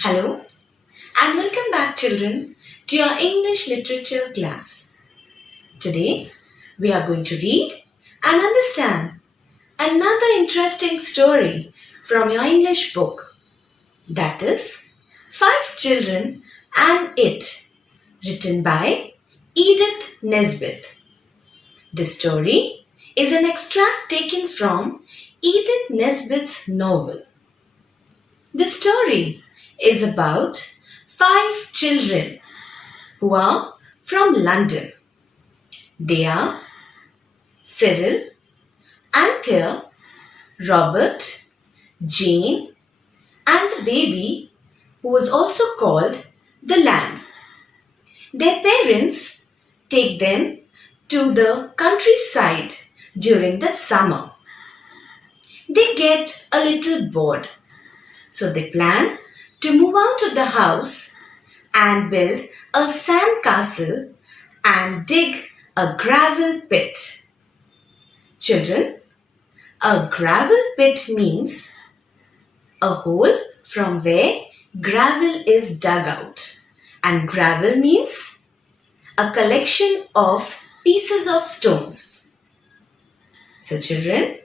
Hello and welcome back, children, to your English literature class. Today we are going to read and understand another interesting story from your English book, that is Five Children and It, written by Edith Nesbit. This story is an extract taken from Edith Nesbit's novel. The story is about five children who are from London. They are Cyril, Anthea, Robert, Jane, and the baby who was also called the lamb. Their parents take them to the countryside during the summer. They get a little bored, so they plan to move out of the house and build a sand castle and dig a gravel pit. Children, a gravel pit means a hole from where gravel is dug out. And gravel means a collection of pieces of stones. So children,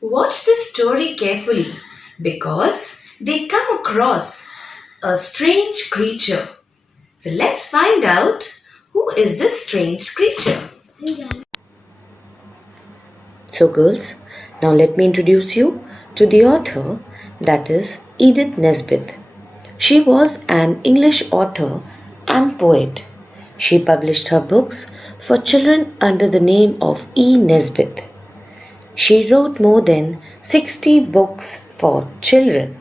watch this story carefully because they come across a strange creature. So let's find out who is this strange creature. So girls, now let me introduce you to the author, that is Edith Nesbit. She was an English author and poet. She published her books for children under the name of E. Nesbit. She wrote more than 60 books for children.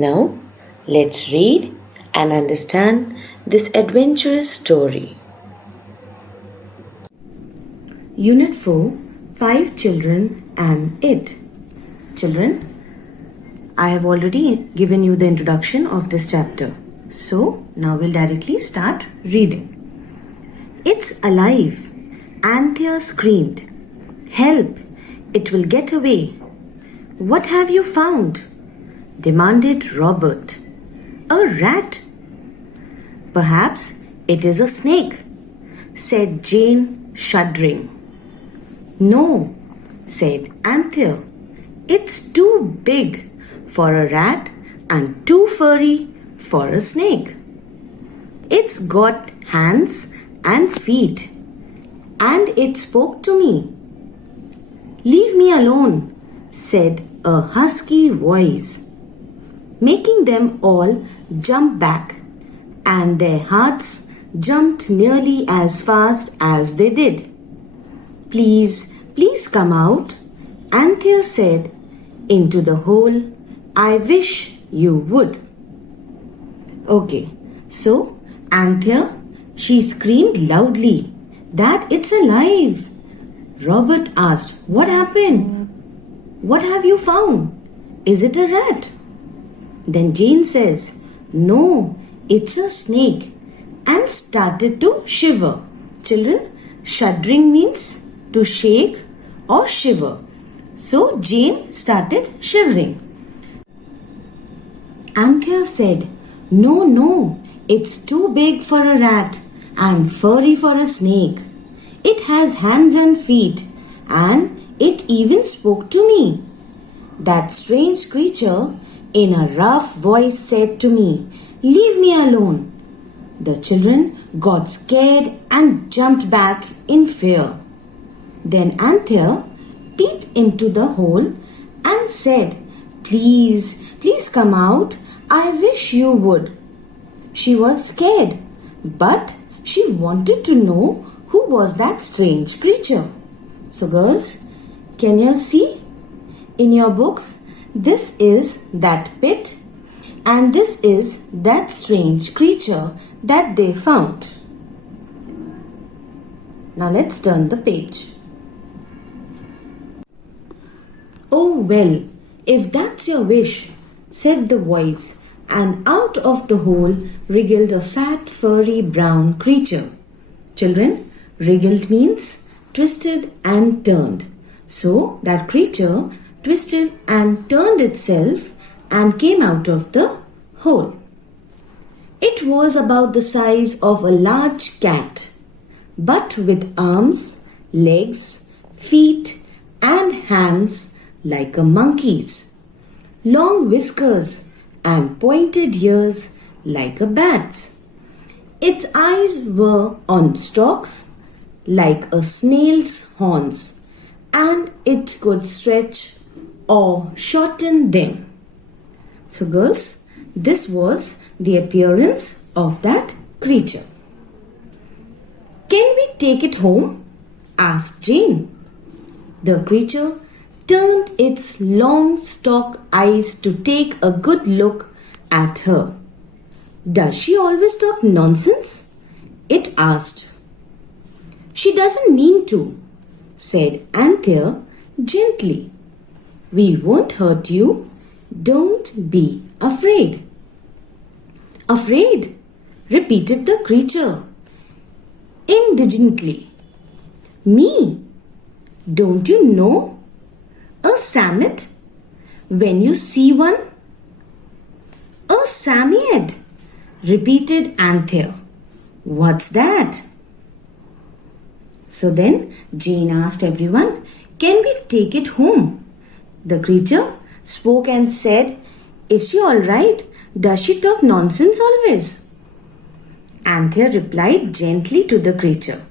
Now, let's read and understand this adventurous story. Unit 4, Five Children and It. Children, I have already given you the introduction of this chapter. So, now we'll directly start reading. It's alive, Anthea screamed. Help, it will get away. What have you found? Demanded Robert. A rat. Perhaps it is a snake, said Jane, shuddering. No, said Anthea. It's too big for a rat and too furry for a snake. It's got hands and feet, and it spoke to me. Leave me alone, said a husky voice, making them all jump back, and their hearts jumped nearly as fast as they did. Please, please come out, Anthea said into the hole. I wish you would. Okay, so Anthea, she screamed loudly that it's alive. Robert asked, what happened? What have you found? Is it a rat? Then Jane says, no, it's a snake, and started to shiver. Children, shuddering means to shake or shiver. So Jane started shivering. Anthea said, no, it's too big for a rat and furry for a snake. It has hands and feet, and it even spoke to me. That strange creature in a rough voice said to me, leave me alone. The children got scared and jumped back in fear. Then Anthea peeped into the hole and said, please, please come out. I wish you would. She was scared, but she wanted to know who was that strange creature. So girls, can you see in your books? This is that pit and this is that strange creature that they found. Now let's turn the page. Oh well, if that's your wish, said the voice, and out of the hole wriggled a fat, furry, brown creature. Children, wriggled means twisted and turned. So that creature twisted and turned itself and came out of the hole. It was about the size of a large cat, but with arms, legs, feet, and hands like a monkey's, long whiskers and pointed ears like a bat's. Its eyes were on stalks like a snail's horns, and it could stretch or shorten them. So girls, this was the appearance of that creature. Can we take it home? Asked Jane. The creature turned its long stalk eyes to take a good look at her. Does she always talk nonsense? It asked. She doesn't mean to, said Anthea gently. We won't hurt you. Don't be afraid. Afraid, repeated the creature indignantly. Me? Don't you know? A Samet? When you see one? A Samiad, repeated Anthea. What's that? So then Jane asked everyone, can we take it home? The creature spoke and said, is she all right? Does she talk nonsense always? Anthea replied gently to the creature.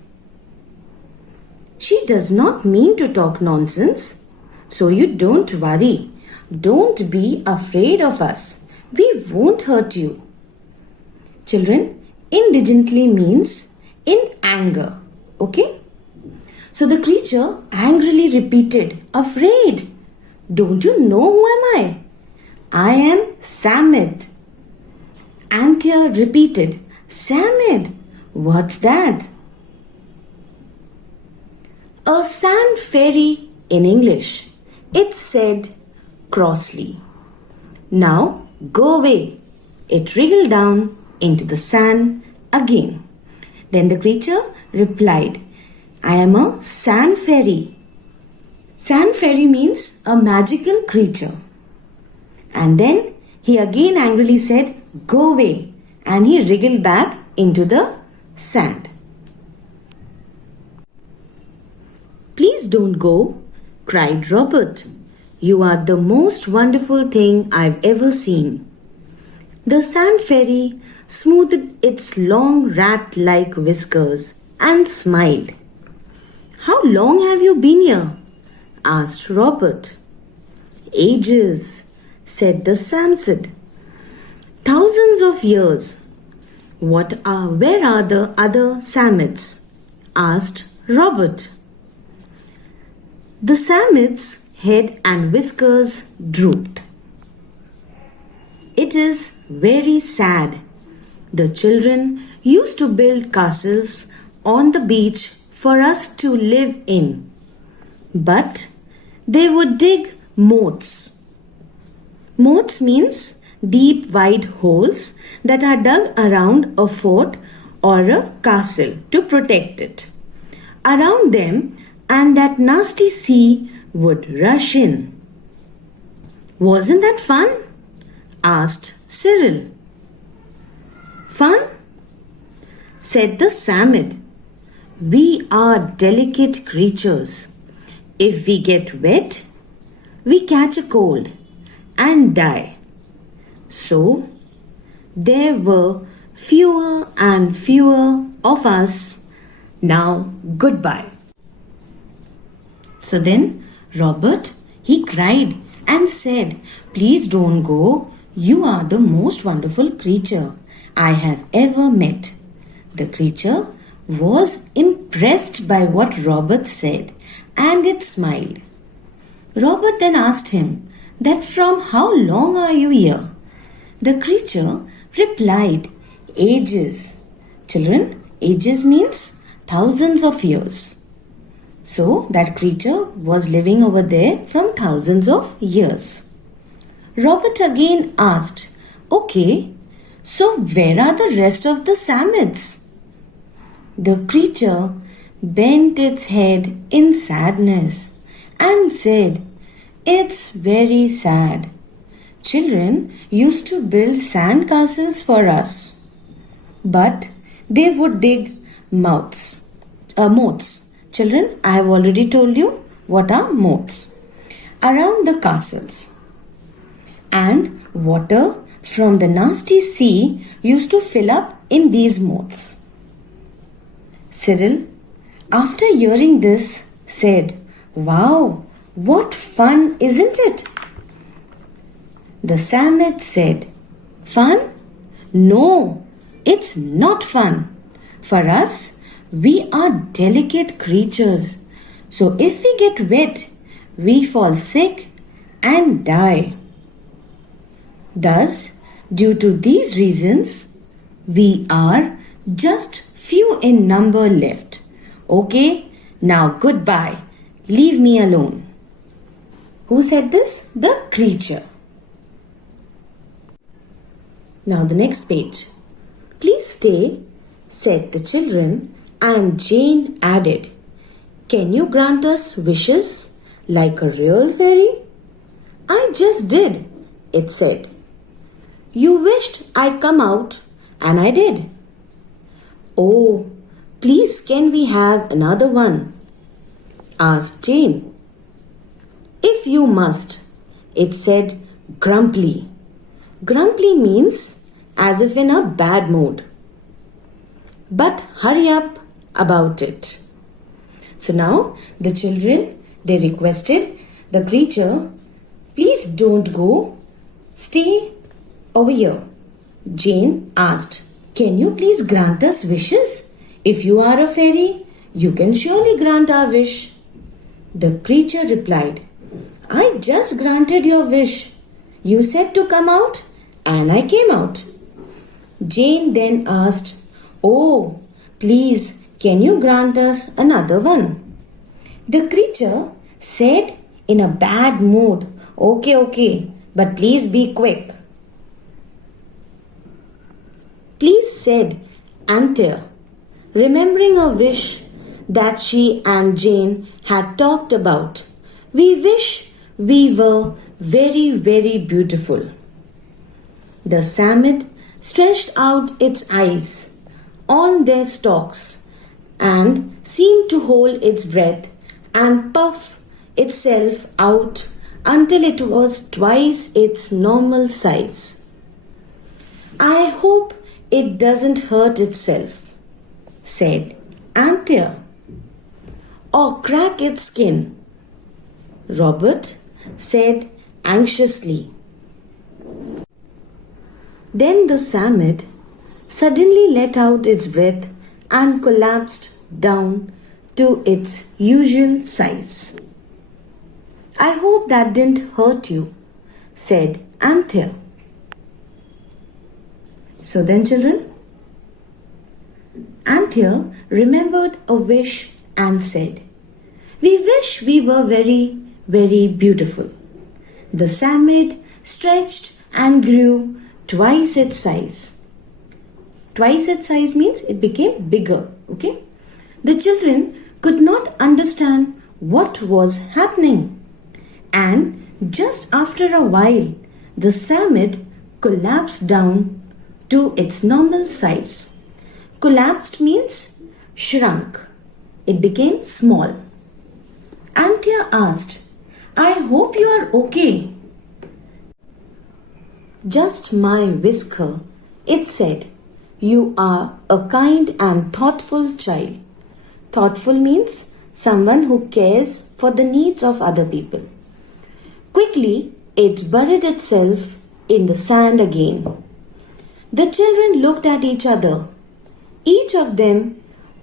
She does not mean to talk nonsense, so you don't worry. Don't be afraid of us. We won't hurt you. Children, indignantly means in anger. Okay? So the creature angrily repeated, afraid. Don't you know who am I? I am Samet. Anthea repeated, Samet, what's that? A sand fairy in English. It said crossly. Now go away. It wriggled down into the sand again. Then the creature replied, I am a sand fairy. Sand fairy means a magical creature. And then he again angrily said, go away. And he wriggled back into the sand. Please don't go, cried Robert. You are the most wonderful thing I've ever seen. The sand fairy smoothed its long rat-like whiskers and smiled. How long have you been here? Asked Robert. Ages, said the Samsid. Thousands of years. Where are the other Samids? Asked Robert. The Samid's head and whiskers drooped. It is very sad. The children used to build castles on the beach for us to live in. But they would dig moats. Moats means deep wide holes that are dug around a fort or a castle to protect it. Around them, and that nasty sea would rush in. Wasn't that fun? Asked Cyril. Fun? Said the Samid. We are delicate creatures. If we get wet, we catch a cold and die. So, there were fewer and fewer of us. Now, goodbye. So then, Robert, he cried and said, please don't go. You are the most wonderful creature I have ever met. The creature was impressed by what Robert said and it smiled. Robert then asked him that from how long are you here? The creature replied, ages. Children, ages means thousands of years. So that creature was living over there from thousands of years. Robert again asked, okay, so where are the rest of the Samids? The creature bent its head in sadness and said, it's very sad. Children used to build sand castles for us, but they would dig moats. Children, I have already told you what are moats. Around the castles. And water from the nasty sea used to fill up in these moats. Cyril, after hearing this, said, "Wow, what fun, isn't it?" The Samet said, "Fun? No, it's not fun. For us, we are delicate creatures. So if we get wet, we fall sick and die. Thus, due to these reasons, we are just few in number left. Okay, now goodbye. Leave me alone." Who said this? The creature. Now the next page. "Please stay," said the children, and Jane added, "Can you grant us wishes like a real fairy?" "I just did," it said. "You wished I'd come out, and I did." "Oh, please can we have another one?" asked Jane. "If you must," it said grumpily. Grumpily means as if in a bad mood. "But hurry up about it." So now the children, they requested the creature, "Please don't go. Stay over here." Jane asked, "Can you please grant us wishes? If you are a fairy, you can surely grant our wish." The creature replied, "I just granted your wish. You said to come out, and I came out." Jane then asked, "Oh, please, can you grant us another one?" The creature said in a bad mood, Okay, but please be quick." "Please," said Anthea, remembering a wish that she and Jane had talked about. "We wish we were very, very beautiful." The Samet stretched out its eyes on their stalks and seemed to hold its breath and puff itself out until it was twice its normal size. "I hope it doesn't hurt itself," said Anthea, "or crack its skin," Robert said anxiously. Then the Samet suddenly let out its breath and collapsed down to its usual size. "I hope that didn't hurt you," said Anthea. So then, children, Anthea remembered a wish and said, "We wish we were very, very beautiful." The Samet stretched and grew twice its size. Twice its size means it became bigger. Okay? The children could not understand what was happening. And just after a while, the Samet collapsed down to its normal size. Collapsed means shrunk. It became small. Anthea asked, "I hope you are okay." "Just my whisker," it said. "You are a kind and thoughtful child." Thoughtful means someone who cares for the needs of other people. Quickly, it buried itself in the sand again. The children looked at each other. Each of them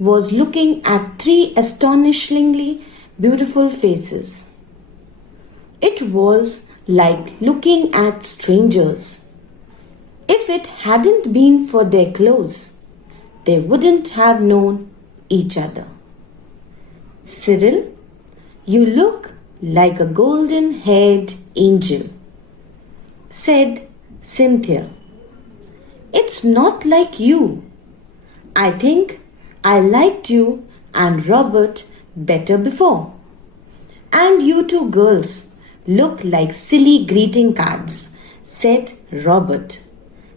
was looking at 3 astonishingly beautiful faces. It was like looking at strangers. If it hadn't been for their clothes, they wouldn't have known each other. "Cyril, you look like a golden-haired angel," said Cynthia. "It's not like you. I think I liked you and Robert better before. And you two girls look like silly greeting cards," said Robert.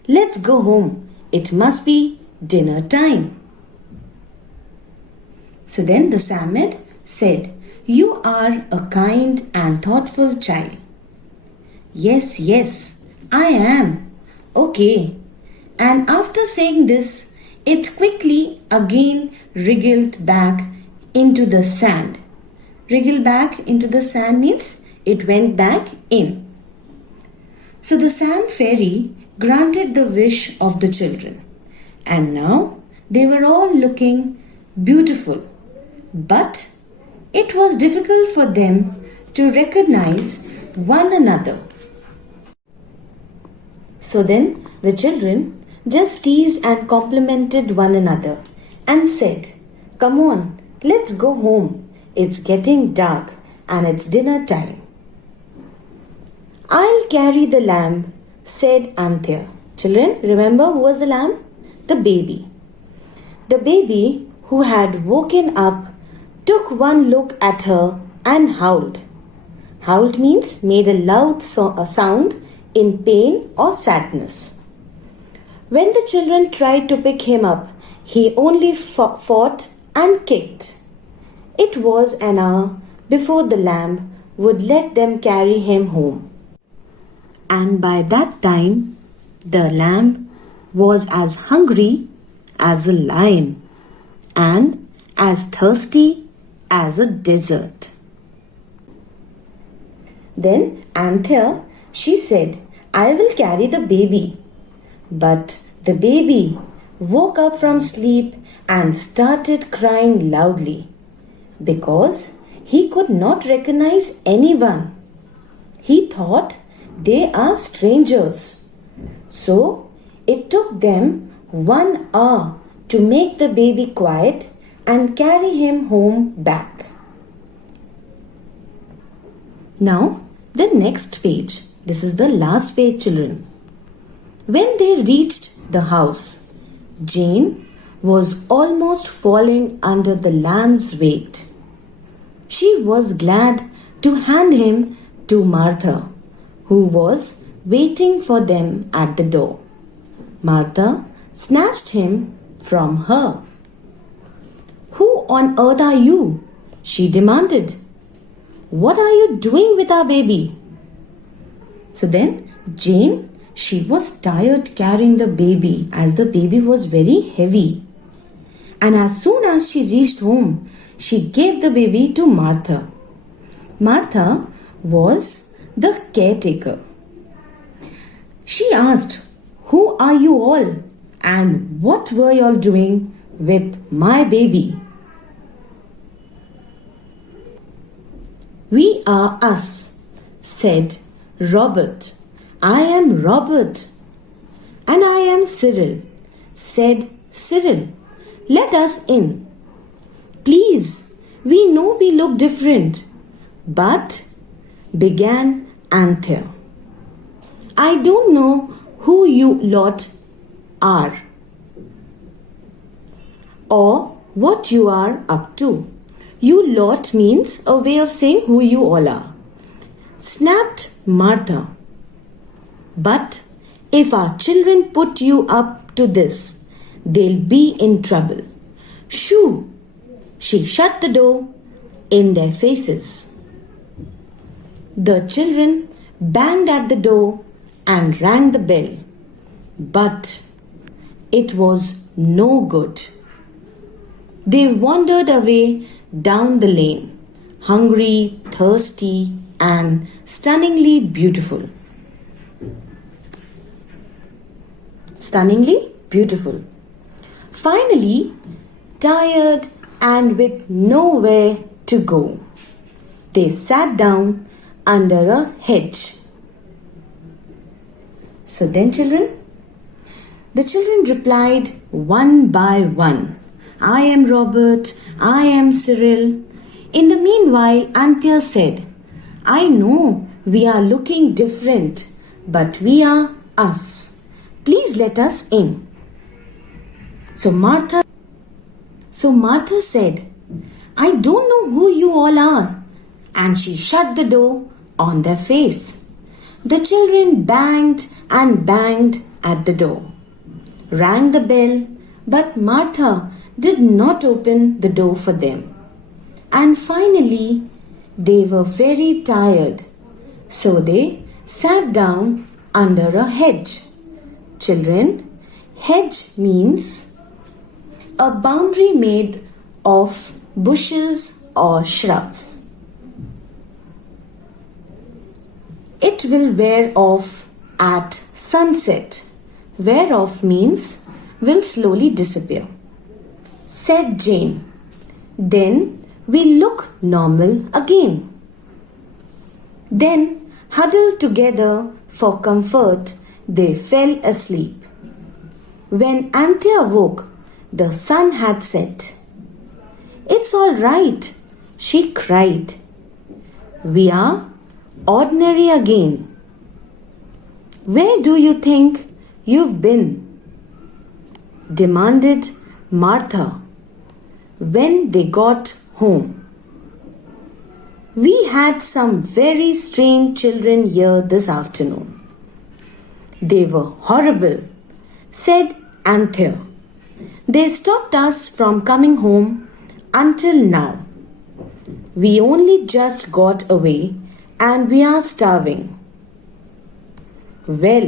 Let's go home. It must be dinner time. So then the Samid said, You are a kind and thoughtful child. Yes, yes, I am. Okay. And after saying this, it quickly again wriggled back into the sand. Wriggle back into the sand means it went back in. So the sand fairy granted the wish of the children. And now they were all looking beautiful. But it was difficult for them to recognize one another. So then the children just teased and complimented one another and said, Come on, let's go home. It's getting dark and it's dinner time. I'll carry the lamb, said Anthea. Children, remember who was the lamb? The baby. The baby, who had woken up, took one look at her and howled. Howled means made a loud sound in pain or sadness. When the children tried to pick him up, he only fought and kicked. It was an hour before the lamb would let them carry him home. And by that time, the lamb was as hungry as a lion and as thirsty as a desert. Then Anthea, she said, I will carry the baby. But the baby woke up from sleep and started crying loudly because he could not recognize anyone. He thought they are strangers. So it took them 1 hour to make the baby quiet and carry him home back. Now the next page. This is the last page, children. When they reached the house, Jane was almost falling under the lamb's weight. She was glad to hand him to Martha, who was waiting for them at the door. Martha snatched him from her. Who on earth are you? She demanded. What are you doing with our baby? So then Jane, she was tired carrying the baby as the baby was very heavy. And as soon as she reached home, she gave the baby to Martha. Martha was the caretaker. She asked, Who are you all? And what were you all doing with my baby? We are us, said Robert. I am Robert. And I am Cyril, said Cyril. Let us in. Please, we know we look different. But, began Anthea, I don't know who you lot are or what you are up to. You lot means a way of saying who you all are. Snapped Martha. But if our children put you up to this, they'll be in trouble. Shoo! She shut the door in their faces. The children banged at the door and rang the bell. But it was no good. They wandered away down the lane, hungry, thirsty, and stunningly beautiful. Stunningly beautiful. Finally, tired and with nowhere to go, they sat down under a hedge. So then, the children replied one by one, I am Robert, I am Cyril. In the meanwhile, Anthea said, I know we are looking different, but we are us. Please let us in. So Martha said, I don't know who you all are. And she shut the door on their face. The children banged and banged at the door, rang the bell, but Martha did not open the door for them. And finally, they were very tired, so they sat down under a hedge. Children, hedge means a boundary made of bushes or shrubs. It will wear off at sunset. Wear off means will slowly disappear, said Jane. Then we look normal again. Then, huddled together for comfort, they fell asleep. When Anthea woke, the sun had set. "It's all right," she cried. "We are ordinary again." "Where do you think you've been?" demanded Martha when they got home. "We had some very strange children here this afternoon. They were horrible," said Anthea. "They stopped us from coming home until now. We only just got away and we are starving." "Well,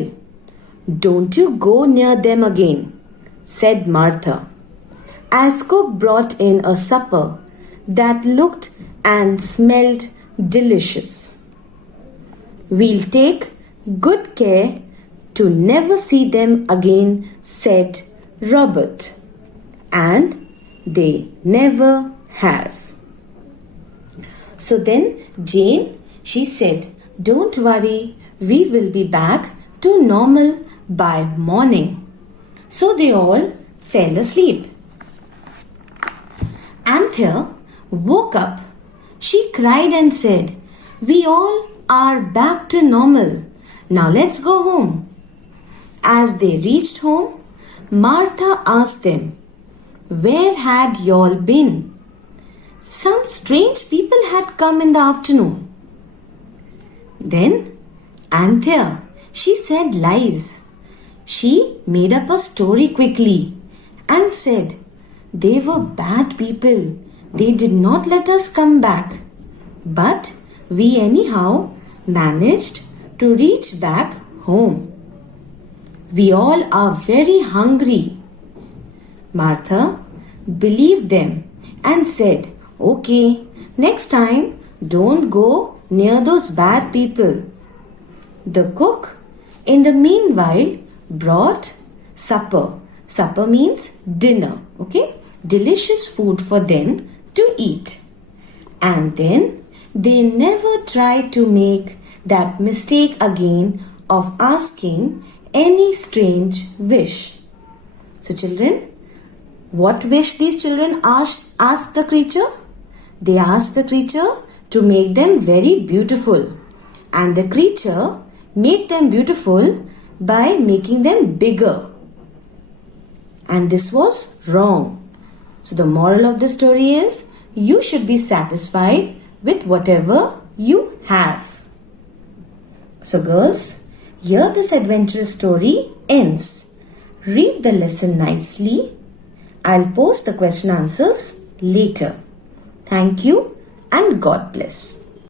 don't you go near them again," said Martha, as cook brought in a supper that looked and smelled delicious. "We'll take good care to never see them again," said Robert. And they never have. So then Jane, she said, "Don't worry, we will be back to normal by morning." So they all fell asleep. Anthea woke up. She cried and said, "We all are back to normal. Now let's go home." As they reached home, Martha asked them, "Where had y'all been?" "Some strange people had come in the afternoon." Then Anthea, she said lies. She made up a story quickly and said, "They were bad people. They did not let us come back. But we anyhow managed to reach back home. We all are very hungry." Martha believed them and said, "Okay, next time don't go near those bad people." The cook, in the meanwhile, brought supper. Supper means dinner, okay? Delicious food for them to eat. And then they never tried to make that mistake again of asking any strange wish. So children, what wish these children asked the creature? They asked the creature to make them very beautiful. And the creature made them beautiful by making them bigger. And this was wrong. So the moral of the story is, you should be satisfied with whatever you have. So girls, here this adventurous story ends. Read the lesson nicely. I'll post the question answers later. Thank you and God bless.